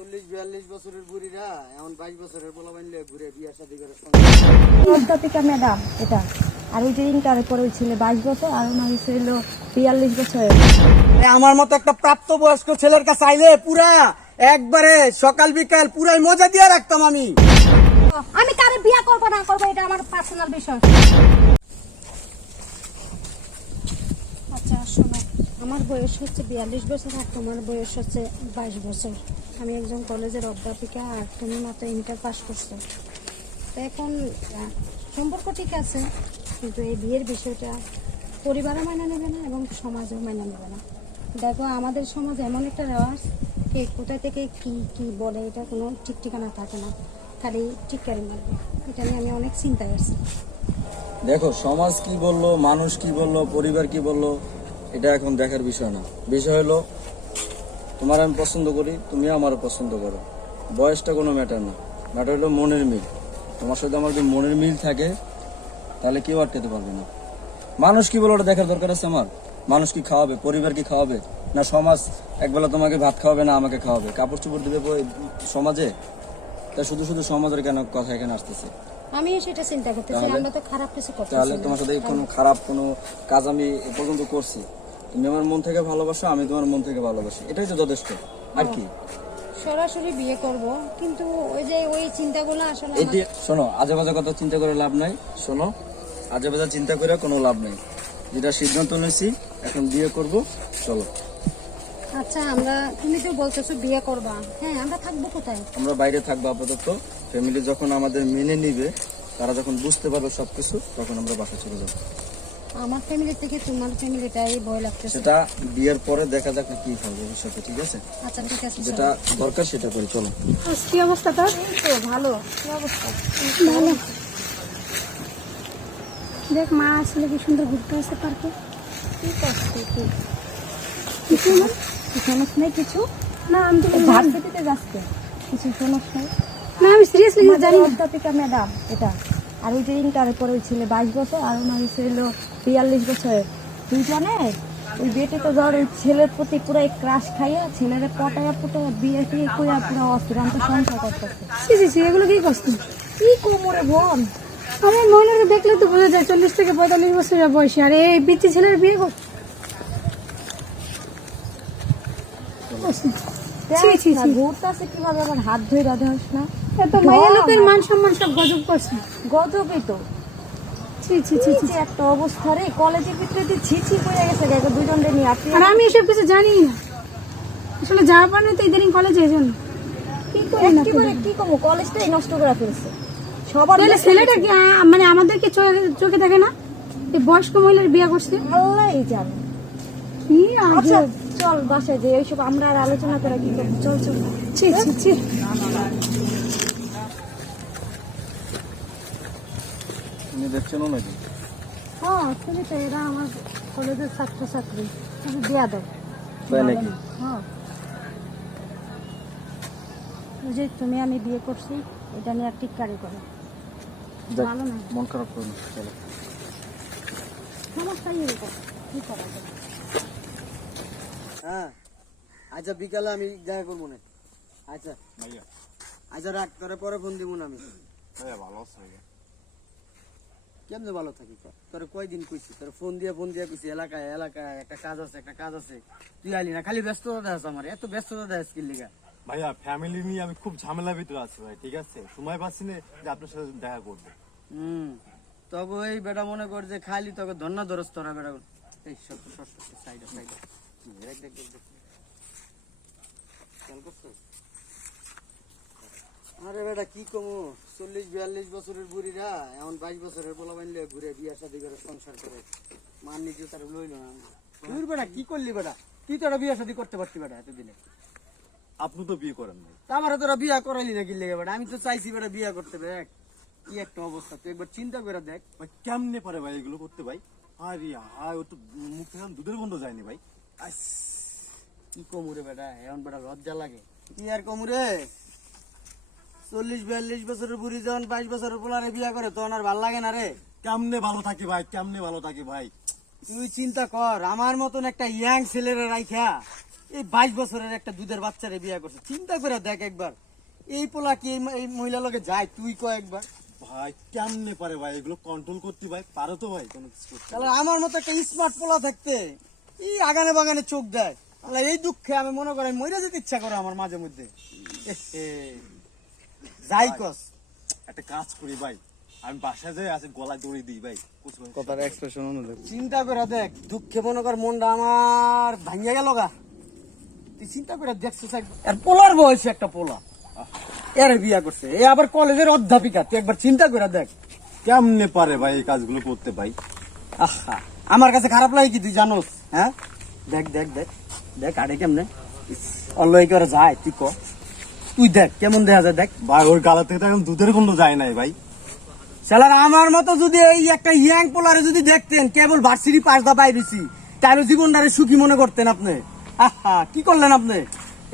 40-42 বছরের বুড়িরা এখন 22 বছরের পোলা বানলে ঘুরে বিয়ে শাদী করে অধ্যাপিকা ম্যাডাম এটা। আর ওই যে ইন্টারে পরে ছিল 22 বছর, আর ওনার ছিল 42 বছর। আমার মতো একটা প্রাপ্তবয়স্ক ছেলের কাছে আইলে পুরা একবারে সকাল বিকাল পুরাই মজা দিয়ে রাখতাম আমি। আমি কারে বিয়ে করবো না করবো এটা আমার পার্সোনাল বিষয়। আচ্ছা শোনো, আমার বয়স হচ্ছে 42 বছর আর তোমার বয়স হচ্ছে 22 বছর। আমি একজন কলেজের অধ্যাপিকা আর তুমি মাত্র ইন্টার পাস করছো। তো এখন সম্পর্ক ঠিক আছে, কিন্তু এই বিয়ের বিষয়টা পরিবারও মানা নেবে না এবং সমাজও মানা নেবে না। দেখো আমাদের সমাজে এমন একটা রেওয়াজ, কে কোথায় থেকে কি কি বলে এটা কোনো ঠিক ঠিকানা থাকে না, খালি টিক্কারি মারবে। এটা নিয়ে আমি অনেক চিন্তায় আছি। দেখো সমাজ কি বললো, মানুষ কি বললো, পরিবার কি বললো, এটা এখন দেখার বিষয় না। বিষয় হলো তোমার আমি পছন্দ করি, তুমিও আমারও পছন্দ করো। বয়সটা কোনো ম্যাটার না, ম্যাটার হলো মনের মিল। তোমার সাথে আমার যদি মনের মিল থাকে তাহলে কেউ আটকাতে পারবে না। মানুষ কি বলো ওটা দেখার দরকার আছে আমার? মানুষ কি খাওয়াবে, পরিবার কি খাওয়াবে, না সমাজ একবেলা তোমাকে ভাত খাওয়াবে, না আমাকে খাওয়াবে, কাপড় চোপড় দিবে সমাজে? তা শুধু শুধু সমাজের কেন কথা এখানে আসতেছে? আমি সেটা চিন্তা করতেছি, আমরা তো খারাপ কিছু করতেছি তাহলে না। তোমার সাথে কোনো খারাপ কোনো কাজ আমি এ পর্যন্ত করছি? তুমি আমার মন থেকে ভালোবাসো, আমি তোমার মন থেকে ভালোবাসি, এটাই তো যথেষ্ট। আর কি? সরাসরি বিয়ে করব, কিন্তু ওই যে ওই চিন্তাগুলো আসলে এটি শোনো, আজে বাজে কথা চিন্তা করে লাভ নাই। শোনো, আজে বাজে চিন্তা করে কোনো লাভ নাই। যেটা সিদ্ধান্ত নিয়েছি, এখন বিয়ে করব, চলো। আচ্ছা আমরা, তুমি তো বলতেছো বিয়ে করবা, হ্যাঁ আমরা থাকবো কোথায়? আমরা বাইরে থাকবো আপাতত। ফ্যামিলি যখন আমাদের মেনে নিবে, তারা যখন বুঝতে পারবে সবকিছু, তখন আমরা বাসা চলে যাবো। আমার ফ্যামিলি থেকে তোমার ফ্যামিলিটাই ভয় লাগতেছে। সেটা বিয়ের পরে দেখা যাক কি হবে ভবিষ্যতে, ঠিক আছে? আচ্ছা ঠিক আছে, যেটা দরকার সেটা করি, চলো। কি অবস্থা তোর? তো ভালো। কি অবস্থা? ভালো। দেখ মা আসলে কি সুন্দর ঘুরতে আসছে পার্কে। ঠিক আছে, কিছু না, সমস্যা নেই কিছু না। আমি তো ভার্সিটিতে যাচ্ছি, কিছু সমস্যা নেই না। আমি সিরিয়াসলি জানি অধ্যাপিকা ম্যাডাম এটা। আর ওই যে ইন্টারে পরে ছিল 22 বছর, আর ওনার ছিল 42 বছর। দুইজনে ওই বিয়েতে তো ধর ওই ছেলের প্রতি পুরো ক্রাশ খাইয়া ছেলের পটায়া পটায়া বিয়ে টিয়ে কইয়া পুরো অস্থির। আমি তো সংসার করতেছি। এগুলো কি কষ্ট, কি কোমরে বোন। আমার মহিলাকে দেখলে তো বোঝা যায় 40 থেকে 45 বছরের বয়সী, আর এই বিচি ছেলের বিয়ে করছে। ঘুরতেছে কিভাবে, আমার হাত ধরে দেওয়াস না। এত মাইয়া লোকের মান সম্মান সব গজব করছে। গজবই তো। একটা অবস্থা রে, কলেজের ভিতরে ছিছি হয়ে গেছে দুজন নিয়ে। আর আমি এসব কিছু জানি না আসলে, যাওয়া পারে তো ইদানিং কলেজে। এই জন্য কি করে কি করবো, কলেজটাই নষ্ট করে ফেলছে সবার। ছেলেটা কি মানে আমাদেরকে চোখে দেখে না? এই বয়স্ক মহিলার বিয়ে করছে, আল্লাহ জানে কি। আচ্ছা চল বাসায় যে এইসব আমরা আর আলোচনা করে কি করবো। চল চল। তুমি দেখছেন নাকি? হ্যাঁ তুমি তো, এরা আমার কলেজের ছাত্রছাত্রী, তুমি বিয়া দাও। তাই নাকি? হ্যাঁ, ওই যে তুমি আমি বিয়ে করছি এটা নিয়ে ঠিক কারি করো। দেখ, ভালো না, মন খারাপ করো না, চলো। সমস্যা এরকম, কি করা যায়? হ্যাঁ আচ্ছা বিকালে আমি দেখা করবো না। আচ্ছা ভাইয়া, আচ্ছা রাখ, তোরে পরে ফোন দিব না আমি। ভাইয়া ভালো আছো ভাইয়া? কেমনে ভালো থাকি তোরে কয়দিন কইছি, তোর ফোন দিয়ে কইছি এলাকায় এলাকায় একটা কাজ আছে তুই আইলি না। খালি ব্যস্ততা দেখাস, আমার এত ব্যস্ততা দেখাস কি লিগা? ভাইয়া ফ্যামিলি নিয়ে আমি খুব ঝামেলার ভিতরে আছি ভাই, ঠিক আছে? সময় পাচ্ছি না যে আপনার সাথে দেখা করবো। তবে এই বেটা মনে কর যে খালি তোকে ধন্য ধরস তোরা বেটা। এই সাইডে আরে বেটা কি কমু, 40-42 বছরের বুড়িরা এখন 22 বছরের পোলা বানলে ঘুরে বিয়ে শাদী করে সংসার করে। মান নিজে তার লইল না। তুই বেটা কি করলি বেটা? তুই তো বিয়ে শাদী করতে পারতি বেটা এতদিনে। আপনি তো বিয়ে করেন নাই, আমার তোরা বিয়া করাইলি নাকি লেগে বেটা? আমি তো চাইছি বেটা বিয়া করতে। দেখ কি একটা অবস্থা, তুই একবার চিন্তা করে দেখ। ভাই কেমনে পারে ভাই এগুলো করতে ভাই? আরে হায়, ও তো মুখ থেকে দুধের গন্ধ যায়নি ভাই। কি কমুরে বেটা, এখন বেটা লজ্জা লাগে। কি আর কমুরে, 40-42 বছরের বুড়ি যখন 22 বছরের পোলারে বিয়া করে তখন আর ভাল লাগে না রে। কেমনে ভালো থাকি ভাই, কেমনে ভালো থাকি ভাই? তুই চিন্তা কর, আমার মতন একটা ইয়াং ছেলেরা রাইখা এই 22 বছরের একটা দুধের বাচ্চারে বিয়ে করছে, চিন্তা করে দেখ একবার। এই পোলা কি এই মহিলা লগে যায়? তুই কয় একবার। ভাই কেমনে পারে ভাই এগুলো কন্ট্রোল করতে? ভাই পারো তো ভাই কোনো কিছু করতে? তাহলে আমার মতো একটা স্মার্ট পোলা থাকতে এই আগানে বাগানে চোখ দেয়, তাহলে এই দুঃখে আমি মনে করি মরে যেতে ইচ্ছা করে আমার মাঝে মধ্যে। যাই কস, একটা কাজ করি ভাই, আমি বাসায় যাই আছে গলায় দড়ি দিই ভাই। কথার এক্সপ্রেশন অনুযায়ী চিন্তা করে দেখ, দুঃখে মনে কর মনটা আমার ভাঙ্গা গেল গা। তুই চিন্তা করে দেখছিস আর পোলার বয়সে একটা পোলা এর বিয়া করছে, এ আবার কলেজের অধ্যাপিকা। তুই একবার চিন্তা করে দেখ কেমনে পারে ভাই এই কাজগুলো করতে ভাই? আহা, আমার কাছে খারাপ লাগে কি তুই জানোস? হ্যাঁ, দেখ দেখ দেখ দেখ আরে কেমনে অল্লই করে যায়, তুই ক, তুই দেখ কেমন দেখা যায়। দেখ ভাই ওর গালা থেকে তো এখন দুধের গন্ধ যায় নাই ভাই। শালার আমার মতো যদি এই একটা ইয়াং পোলারে যদি দেখতেন, কেবল ভার্সিটি পাস দা বাইরেছি, তাহলে জীবনটারে সুখী মনে করতেন আপনি। আহা, কি করলেন আপনি?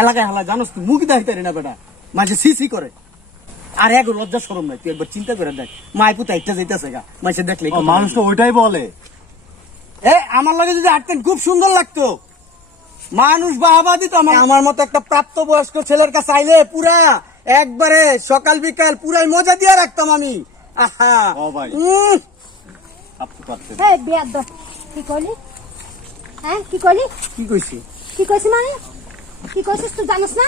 এলাকায় হালা জানোস তুই, মুখ দেখাইতে না বেটা, মাঝে সিসি করে। আর এক লজ্জা শরম নাই, তুই একবার চিন্তা করে দেখ, মায় পুতা একটা যাইতেছে গা, মাঝে দেখলে মানুষ তো ওইটাই বলে। আমার লগে যদি হাঁটতেন খুব সুন্দর লাগতো, মানুষ বাহাবা দিত। আমার মতো একটা প্রাপ্তবয়স্ক ছেলের কাছে আইলে পুরা একবারে সকাল বিকাল পুরাই মজা দিয়ে রাখতাম আমি। আহা, ও ভাই। উম, আপনি পারতেন। এই বেয়াদব, কি কইলি? হ্যাঁ কি কইলি? কি কইছি? কি কইছি মানে? কি কইছিস তুই জানিস না?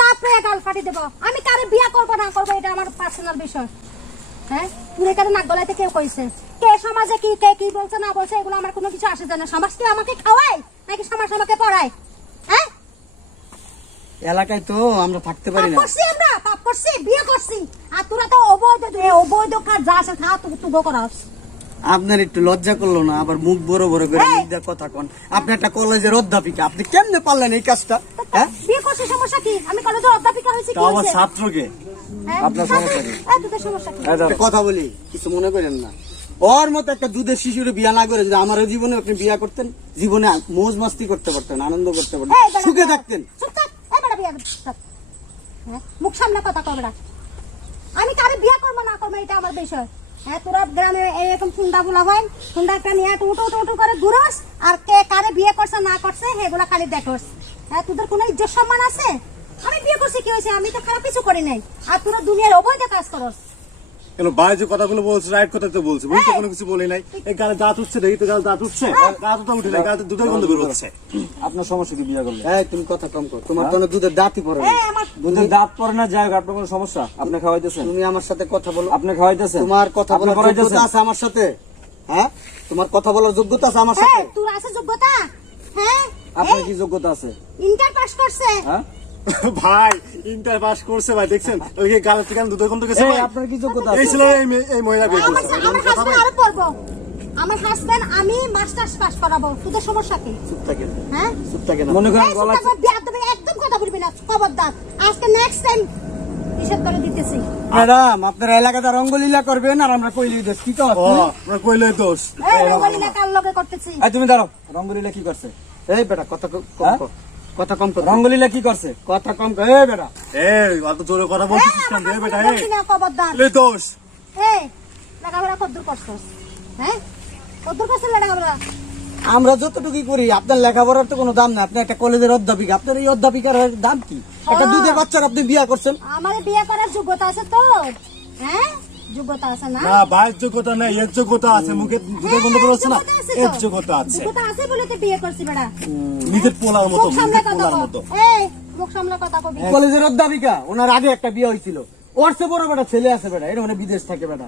তারপরে গাল ফাটি দেব। আমি কারে বিয়া করবো না করবো এটা আমার পার্সোনাল বিষয়। হ্যাঁ, তুই এখানে নাক গলাইতে কেউ কইছে? কে সমাজে কি কে কি বলছে না বলছে এগুলো আমার কোনো কিছু আসে যায় না। সমাজ কি আমাকে খাওয়ায় নাকি সমাজ আমাকে পড়ায়? হ্যাঁ, এলাকায় তো আমরা থাকতে পারি পাপ না। করছি, আমরা পাপ করছি, বিয়ে করছি। আর তোরা তো অবৈধ কাজ যা আছে খা তুগো করাস। আপনার একটু লজ্জা করলো না? আবার মুখ বড় বড় করে এই! মুখ দিয়ে কথা কন। আপনি একটা কলেজের অধ্যাপিকা, আপনি কেমনে পারলেন এই কাজটা? হ্যাঁ, বিয়ে করছি, সমস্যা কি? আমি কলেজের অধ্যাপিকা হয়েছি, কি তা আমার হয়েছে? ছাত্রকে হ্যাঁ? আপনার সমস্যা কি? এই, তোদের সমস্যা কি? একটা কথা বলি, কিছু মনে করেন না। ওর মতো একটা দুধের শিশুর বিয়া না করে যদি আমার জীবনে আপনি বিয়া করতেন, জীবনে মৌজ মাস্তি করতে পারতেন, আনন্দ করতে পারতেন, এই বেটা, সুখে থাকতেন। চুপ থাক। এই বেটা, বিয়ে থাক। হ্যাঁ, মুখ সামনে কথা কও বেটা। আমি কারে বিয়া করবো না করবো এটা আমার বিষয়। হ্যাঁ, তোরা গ্রামে এরকম ফুন্ডা গুলা হয়, ফুন্ডা একটা নিয়ে উঠো উঠো উঠো করে ঘুরোস, আর কে কারে বিয়ে করছে না করছে সেগুলা খালি দেখোস। হ্যাঁ, তোদের কোনো ইজ্জত সম্মান আছে? আমি বিয়ে করছি, কি হয়েছে? আমি তো খারাপ কিছু করি নাই। আর তোরা দুনিয়ার অবৈধ কাজ করস। কেন ভাই যে কথাগুলো বলছে রাইট কথা তো বলছে, বলতে কোনো কিছু বলি নাই। এই গালে দাঁত উঠছে, দেখি তো গালে দাঁত উঠছে, দাঁত তো উঠে নাই, গালে দুধের গন্ধ বের হচ্ছে। আপনার সমস্যা কি বিয়ে করলে? এই তুমি কথা কম কর, তোমার তো না দুধের দাঁতই পড়ে না। এই আমার দুধের দাঁত পড়ে না, যাই হোক, আপনার কোনো সমস্যা? আপনি খাওয়াইতেছেন? তুমি আমার সাথে কথা বলো, আপনি খাওয়াইতেছেন? তোমার কথা আপনি বলার পড়াইতেছেন? যোগ্যতা আছে আমার সাথে? হ্যাঁ, তোমার কথা বলার যোগ্যতা আছে আমার এই, সাথে? তোর আছে যোগ্যতা? হ্যাঁ, আপনার কি যোগ্যতা আছে? ইন্টার পাস করছে। হ্যাঁ, ভাই ইন্টার পাস করছে ভাই, দেখছেন ওই গালে থেকে দুধের গন্ধ গেছে এই, ভাই। আপনার কি যোগ্যতা এই আছে? ছিল এই মহিলা বিয়ে আমার করছে। আমার হাজবেন্ড আরো পড়বো। আমার হাজবেন্ড আমি মাস্টার্স পাস করাবো। তোদের সমস্যা কি? চুপ থাকেন, হ্যাঁ, চুপ থাকেন। মনে করেন এই, গলা চুপ থাকবে, বিয়াদবি, একদম কথা বলবি না, খবরদার। আজকে নেক্সট টাইম নিষেধ করে দিতেছি। ম্যাডাম, আপনার এলাকাতে রঙ্গলীলা করবেন আর আমরা কইলি দোষ। কি কর ও আমরা কইলে দোষ। এই রঙ্গলীলা কার লগে করতেছি? এই, তুমি দাঁড়াও। রঙ্গলীলা কি করছে? এই বেটা, কথা কম হ্যাঁ? কর, কথা কম কর, রঙ্গলীলা কি করছে? কথা কম কর। এই বেটা, এই অত জোরে কথা বলছিস কেন রে বেটা? এই বলছি না, খবরদার। কইলে দোষ। এই লেখাপড়া কদ্দূর করছস? হ্যাঁ, কদ্দূর করছিস লেখাপড়া? আমরা যতটুকুই করি, আপনার লেখাপড়ার তো কোনো দাম না। আপনি একটা কলেজের অধ্যাপিকা, আপনার এই অধ্যাপিকার দাম কি? একটা দুধের বাচ্চার আপনি বিয়া করছেন। আমার বিয়ে করার যোগ্যতা আছে তো? হ্যাঁ, যোগ্যতা আছে না? না ভাইয়ের যোগ্যতা নাই, এর যোগ্যতা আছে। মুখে দুধের গন্ধ বের হচ্ছে না, যোগ্যতা আছে তো। এর যোগ্যতা আছে। যোগ্যতা আছে বলে তো বিয়ে করছি বেটা। নিজের পোলার মতো, মুখ সামলে নিজের কথা পোলার কও। মতো। এই মুখ সামলে কথা কবি। কলেজের অধ্যাপিকা, ওনার আগে একটা বিয়ে হয়েছিল। ওর চেয়ে বড় বেটা ছেলে আছে বেটা, এটা মানে বিদেশ থাকে বেটা।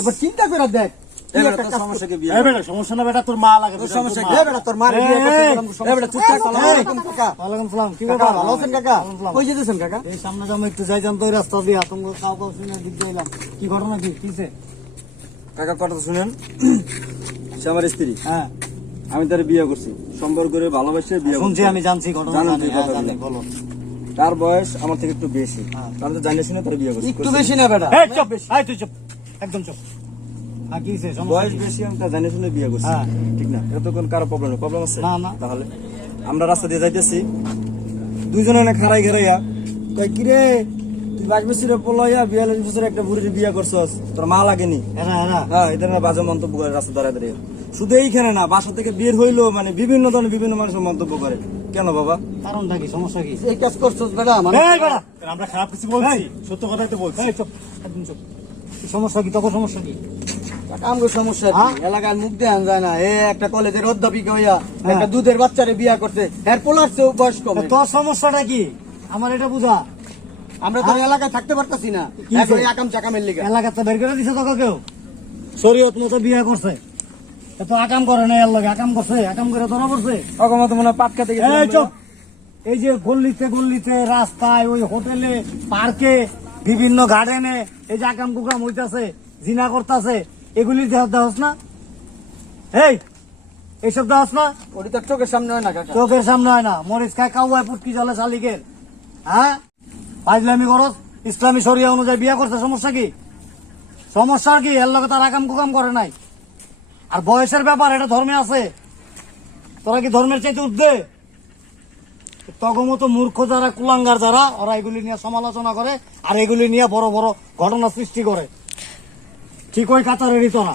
এবার চিন্তা করে দেখ, কি এই বেটা, একটা তোর কাজ সমস্যা করছে। কি বিয়ে এই করলে? বেটা সমস্যা না বেটা, তোর মা লাগে। তোর সমস্যা কি? এই বেটা, তোর মার বিয়ে করতে এই, গেলাম, সমস্যা। এই বেটা, চুপ থাক। আসসালামু আলাইকুম কাকা। ওয়ালাইকুম সালাম। কি কাকা, ব্যাপার? ভালো আছেন কাকা? কই যেতেছেন কাকা? এই সামনে যাবো একটু যাইতাম তো, ওই রাস্তা দিয়ে আতঙ্ক কাউ কাউ শুনে দিক দিয়ে এলাম। কি ঘটনা কি কিসে? কাকা, কথা শুনেন। সে আমার স্ত্রী, হ্যাঁ আমি তার বিয়ে করছি, সম্পর্ক করে ভালোবাসে বিয়ে করছি। শুনছি, আমি জানছি ঘটনা। জানেন জানি, তুই হ্যাঁ, কথাগুলো। জানি, বলো। তার বয়স আমার থেকে একটু বেশি, হ্যাঁ। আমি তো জানিস না তার বিয়ে করছি। একটু বেশি না বেটা? এই চুপ, এই তুই চুপ, একদম চুপ। হ্যাঁ কি হইছে? সমস্যা বয়স কি? বেশি, আমি তার জানি শুনে বিয়ে করছি। হ্যাঁ। ঠিক না? এটা তো কোনো কারো প্রবলেম আছে? না, না। তাহলে আমরা রাস্তা দিয়ে যাইতেছি, দুইজনে না খারাই ঘেরাইয়া কয়, কিরে তুই 22 বছরের পোলাইয়া 42 বছরের একটা বুড়ির বিয়ে করছস, তোর মা লাগেনি? হ্যাঁ, এদের না বাজে মন্তব্য করে রাস্তা দাঁড়ায় দাঁড়িয়ে। শুধু এইখানে না, বাসা থেকে বের হইলো মানে বিভিন্ন ধরনের বিভিন্ন মানুষের মন্তব্য করে। কেন বাবা? কারণটা কি, সমস্যা কি? এই কাজ করছস বেটা মানে এই বেটা, আমরা খারাপ কিছু বলছি, সত্য কথাই তো বলছি। এই চুপ, একদম চুপ। কি সমস্যা কি, তখন সমস্যা কি? আমগো সমস্যা কি? হ্যাঁ? এলাকার মুখ দেখান যায় না। এ একটা কলেজের অধ্যাপিকা হইয়া একটা দুধের বাচ্চারে বিয়া করছে, এর পোলার চেয়েও বয়স কম। তোর সমস্যাটা কি আমার এটা বুঝা। আমরা তো এলাকায় থাকতে পারতাছি না, কি এখন যে? এই আকাম চাকামের লিগা। এলাকাতে বের করে দিছে তোকে কেউ? শরীয়ত মতো বিয়ে করছে, এত আকাম করে না, এর লগে আকাম করছে, আকাম করে ধরা পড়ছে। অগমত মনে হয় পাট খেতে গেছিলাম এই চুপ। ভাইয়া। এই যে গল্লিতে গল্লিতে, রাস্তায়, ওই হোটেলে, পার্কে, বিভিন্ন গার্ডেনে এই যে আকাম কুকাম হইতাছে, জিনা করতেছে, এগুলি দেহস না? এই এইসব দেহস না? ওটি তো চোখের সামনে হয় না কাকা। চোখের সামনে হয় না, মরিচ খায় কাউয়ায় পুটকি জলে শালিকের। হ্যাঁ, ফাজলামি করস, ইসলামী শরিয়া অনুযায়ী বিয়ে করছে, সমস্যা কি? সমস্যা কি? এর লগে তার আকাম কুকাম করে নাই। আর বয়সের ব্যাপার, এটা ধর্মে আছে। তোরা কি ধর্মের চাইতে উঠবে? তগমতো মূর্খ যারা, কুলাঙ্গার যারা, ওরা এগুলি নিয়ে সমালোচনা করে আর এগুলি নিয়ে বড় বড় ঘটনা সৃষ্টি করে। ঠিক ওই কাতারেরই তোরা।